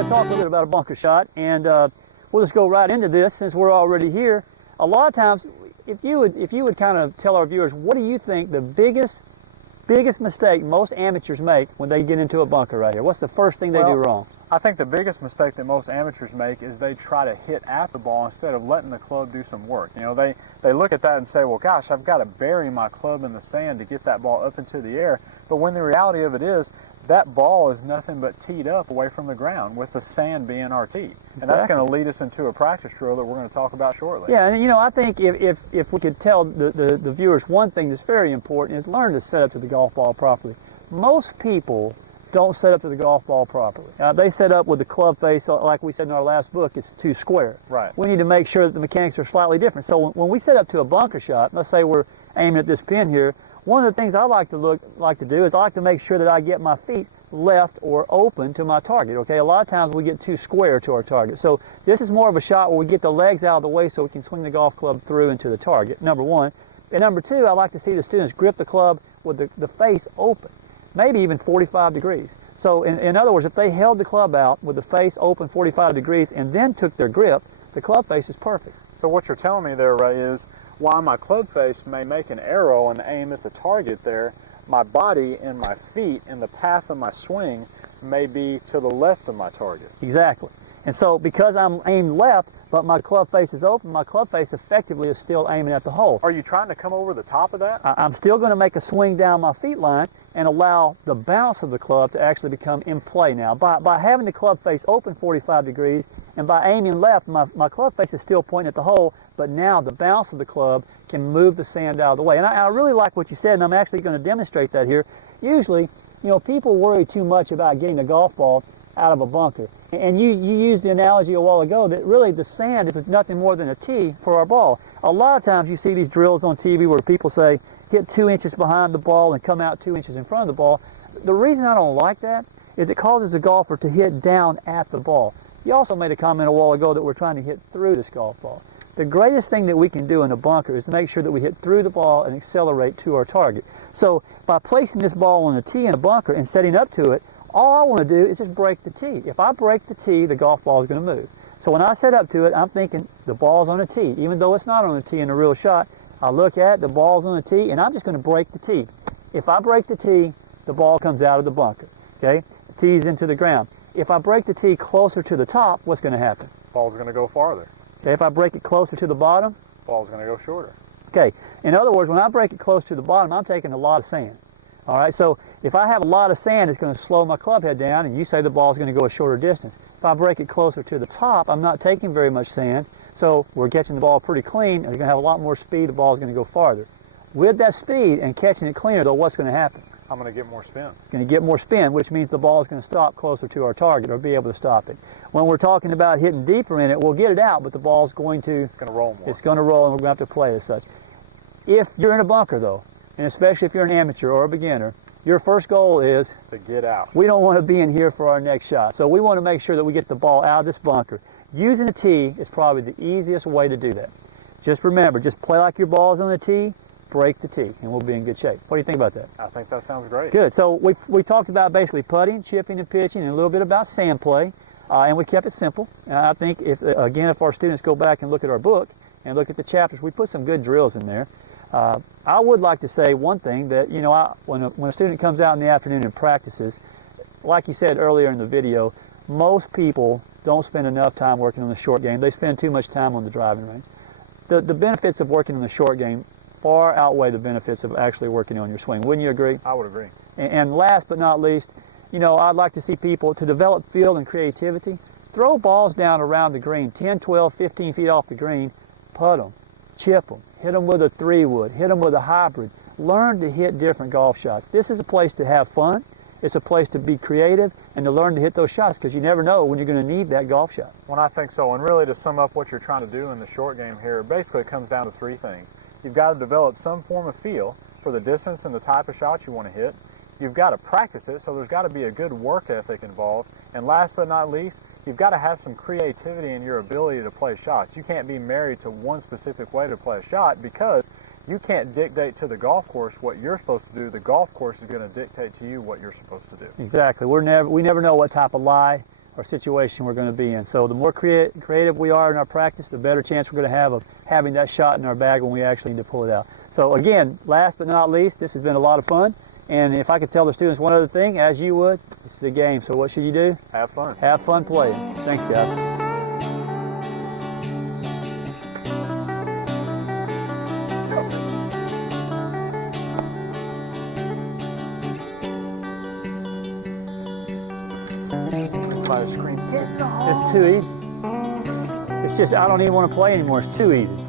going to talk a little bit about a bunker shot, and we'll just go right into this since we're already here. A lot of times, if you would kind of tell our viewers, what do you think the biggest mistake most amateurs make when they get into a bunker right here? What's the first thing they do wrong? I think the biggest mistake that most amateurs make is they try to hit at the ball instead of letting the club do some work. You know, they look at that and say, well, gosh, I've got to bury my club in the sand to get that ball up into the air. But when the reality of it is, that ball is nothing but teed up away from the ground, with the sand being our tee. And that's going to lead us into a practice drill that we're going to talk about shortly. Yeah, and you know, I think if we could tell the viewers one thing that's very important is learn to set up to the golf ball properly. Most people don't set up to the golf ball properly. They set up with the club face, like we said in our last book, it's too square. Right. We need to make sure that the mechanics are slightly different. So when we set up to a bunker shot, let's say we're aiming at this pin here, one of the things I like to do is I like to make sure that I get my feet left or open to my target. Okay, a lot of times we get too square to our target. So this is more of a shot where we get the legs out of the way so we can swing the golf club through into the target, number one. And number two, I like to see the students grip the club with the face open, maybe even 45 degrees. So in other words, if they held the club out with the face open 45 degrees and then took their grip, the club face is perfect. So what you're telling me there, Ray, is while my club face may make an arrow and aim at the target there, my body and my feet and the path of my swing may be to the left of my target. Exactly. And so because I'm aimed left, but my club face is open, my club face effectively is still aiming at the hole. Are you trying to come over the top of that? I'm still going to make a swing down my feet line and allow the bounce of the club to actually become in play now. By having the club face open 45 degrees and by aiming left, my club face is still pointing at the hole, but now the bounce of the club can move the sand out of the way. And I really like what you said, and I'm actually going to demonstrate that here. Usually, you know, people worry too much about getting a golf ball out of a bunker. And you used the analogy a while ago that really the sand is nothing more than a tee for our ball. A lot of times you see these drills on TV where people say, hit 2 inches behind the ball and come out 2 inches in front of the ball. The reason I don't like that is it causes the golfer to hit down at the ball. You also made a comment a while ago that we're trying to hit through this golf ball. The greatest thing that we can do in a bunker is make sure that we hit through the ball and accelerate to our target. So by placing this ball on a tee in a bunker and setting up to it, all I want to do is just break the tee. If I break the tee, the golf ball is going to move. So when I set up to it, I'm thinking the ball's on a tee. Even though it's not on a tee in a real shot, I look at it, the ball's on a tee, and I'm just going to break the tee. If I break the tee, the ball comes out of the bunker. Okay? The tee's into the ground. If I break the tee closer to the top, what's going to happen? Ball's going to go farther. Okay, if I break it closer to the bottom? Ball's going to go shorter. Okay, in other words, when I break it close to the bottom, I'm taking a lot of sand. All right, so if I have a lot of sand, it's going to slow my club head down, and you say the ball is going to go a shorter distance. If I break it closer to the top, I'm not taking very much sand, so we're catching the ball pretty clean, and you're going to have a lot more speed, the ball is going to go farther. With that speed and catching it cleaner, though, what's going to happen? I'm going to get more spin. Going to get more spin, which means the ball is going to stop closer to our target or be able to stop it. When we're talking about hitting deeper in it, we'll get it out, but the ball's going to... It's going to roll more. It's going to roll, and we're going to have to play it as such. If you're in a bunker, though, and especially if you're an amateur or a beginner, your first goal is... to get out. We don't want to be in here for our next shot. So we want to make sure that we get the ball out of this bunker. Using a tee is probably the easiest way to do that. Just remember, just play like your ball's on the tee, break the tee, and we'll be in good shape. What do you think about that? I think that sounds great. Good. So we talked about basically putting, chipping, and pitching, and a little bit about sand play, and we kept it simple. And I think, if our students go back and look at our book and look at the chapters, we put some good drills in there. I would like to say one thing that, you know, when a student comes out in the afternoon and practices, like you said earlier in the video, most people don't spend enough time working on the short game. They spend too much time on the driving range. The benefits of working on the short game far outweigh the benefits of actually working on your swing. Wouldn't you agree? I would agree. And last but not least, you know, I'd like to see people, to develop feel and creativity, throw balls down around the green, 10, 12, 15 feet off the green, putt them, chip them, hit them with a 3-wood, hit them with a hybrid. Learn to hit different golf shots. This is a place to have fun. It's a place to be creative and to learn to hit those shots, because you never know when you're going to need that golf shot. Well, I think so. And really, to sum up what you're trying to do in the short game here, basically it comes down to 3 things. You've got to develop some form of feel for the distance and the type of shot you want to hit. You've got to practice it, so there's got to be a good work ethic involved. And last but not least, you've got to have some creativity in your ability to play shots. You can't be married to one specific way to play a shot, because you can't dictate to the golf course what you're supposed to do. The golf course is going to dictate to you what you're supposed to do. Exactly. We never know what type of lie or situation we're going to be in. So the more creative we are in our practice, the better chance we're going to have of having that shot in our bag when we actually need to pull it out. So again, last but not least, this has been a lot of fun. And if I could tell the students one other thing, as you would, it's the game. So what should you do? Have fun. Have fun playing. Thanks, guys. By the screen. It's too easy. It's just, I don't even want to play anymore. It's too easy.